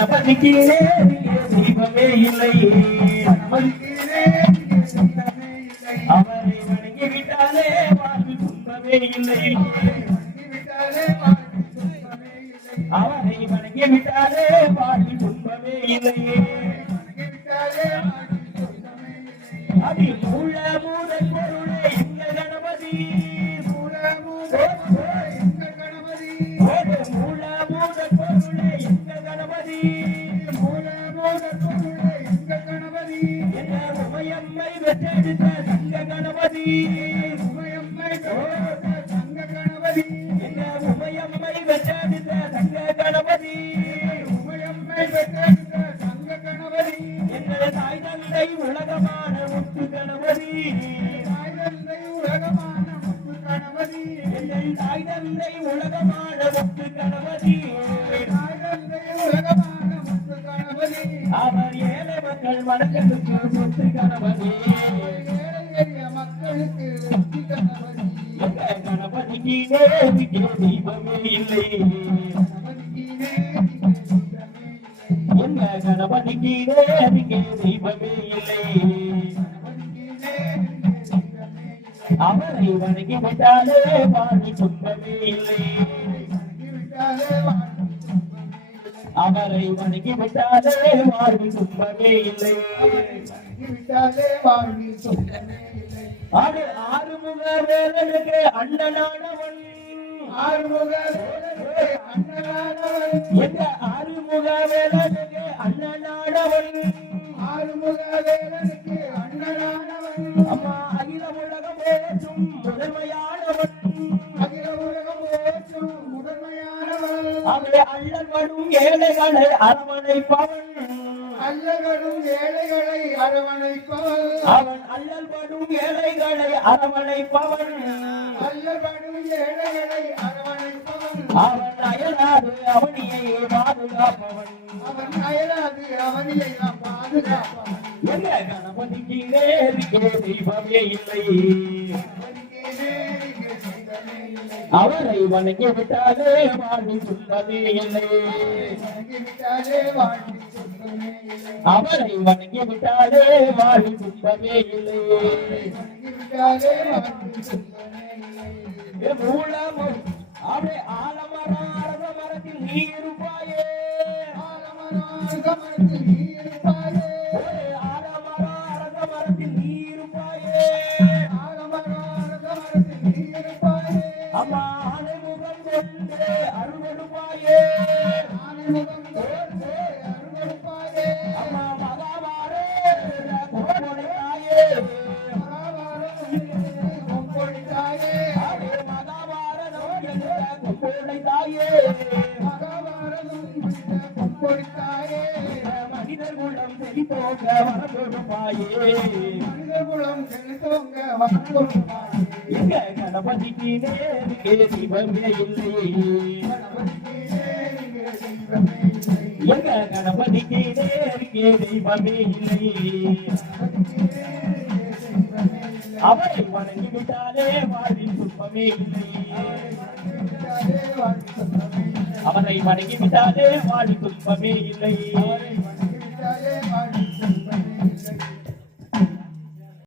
கணபதிக்கு தெய்வமே இல்லை. அவரை வணங்கி விட்டாலே வாழ்வில் துன்பமே இல்லை. அவரை வணங்கி விட்டாலே வாழ்வில் துன்பமே இல்லை. அது மூல மூல பொருளே இந்த கணபதி. மூல மூல பொருளே இந்த கணபதி. மூல மூல பொருளே இந்த கணபதி. என்ன உமையம்மை வெற்றெடுத்த சங்க கணபதி. உமையம்மை சங்க கணபதி. என்ன உமையம்மை வெற்றெடுத்த சங்க கணபதி. உமையம்மை வெற்றெடுத்த சங்க கணபதி. என்ன தாய் தந்தை உலகமான முத்து கணபதி. தாய் தந்தை உலகமான முத்து கணபதி. என்னை தாய் தந்தை உலகமான முத்து கணபதி. தாய் தந்தை உலகமான முத்து கணபதி. அவர் ஏழை மக்கள் வணக்கத்துக்கு முத்து கணபதி. ஏழை மக்களுக்கு முத்து கணபதி. எங்க கணபதிக்கு நேரிக்கே தெய்வமே இல்லை. எங்க கணபதிக்கு நேரிக்கே தெய்வமே இல்லை. அவரை வணங்கி விட்டாலே வாழ்வில் துன்பமே இல்லை. அவரை வணங்கி விட்டாலே வாழ்வில் துன்பமே இல்லை. அது ஆறுமுக வேலனுக்கு அண்ணனானவன். ஆறுமுக அண்ணனானவன். எங்க ஆறுமுக வேலனுக்கு அண்ணனானவன். ஆறுமுக வேலனுக்கு அண்ணனானவன். அம்மா அகில உலகம் போற்றும் முதன்மையானவன். அகில உலகம் போற்றும் முதன்மையானவன். அவளை அள்ளல் வரும் ஏழைகளை அரவணைப்பவன். அல்லல்படும் ஏழைகளை அரவணைப்பவன். அவன் அல்லல்படும் ஏழைகளை அரவணைப்பவன். அல்லல்படும் ஏழைகளை அரவணைப்பவன். அவன் அயலாது அவனியை பாதுகாப்பவன். அவன் அயலாது அவனியை பாதுகாப்பவன். எங்க கணபதிக்கு நேரிக்கே தெய்வமே இல்லை. அவரை வணங்கி விட்டாலே வாழ்வில் துன்பமே இல்லை. அவரை வணங்கி விட்டாலே வாழ்வில் துன்பமே இல்லை. மூலமும் அவரை ஆலமரம் அரச மரத்தில் நீ இருப்பாயே. ஆலமரத்தில் நீ இருப்பாயே. ஆலமரம் அரச மரத்தில் நீ இருப்பாயே. ஆலமரம் அரச மரத்தில் நீ இருப்பாயே. அம்மா ஆனைமுகம் கொண்டு அருள்கொடுப்பாயே. ஆனைமுகம் கொண்டு அருள்கொடுப்பாயே. அம்மா மகாபாரே கொம்பொழித்தாயே. மகாபாரதம் கொம்பொழித்தாயே. மகாபாரதம் கொம்பொழித்தாயே. மகாபாரதம் கொம்பொழித்தாயே. மனிதர் குலம் செழித்தோங்க வரம் கொடுப்பாயே. மனிதர் குலம் செழித்தோங்க வரம் கொடுப்பாயே. எங்க கணபதிக்கு நேரிக்கே தெய்வமே இல்லை. எங்க கணபதிக்கு நேரிக்கே தெய்வமே இல்லை. அவரை வணங்கி விட்டாலே வாழ்வில் துன்பமே இல்லை. அவரை வணங்கி விட்டாலே வாழ்வில் துன்பமே இல்லை.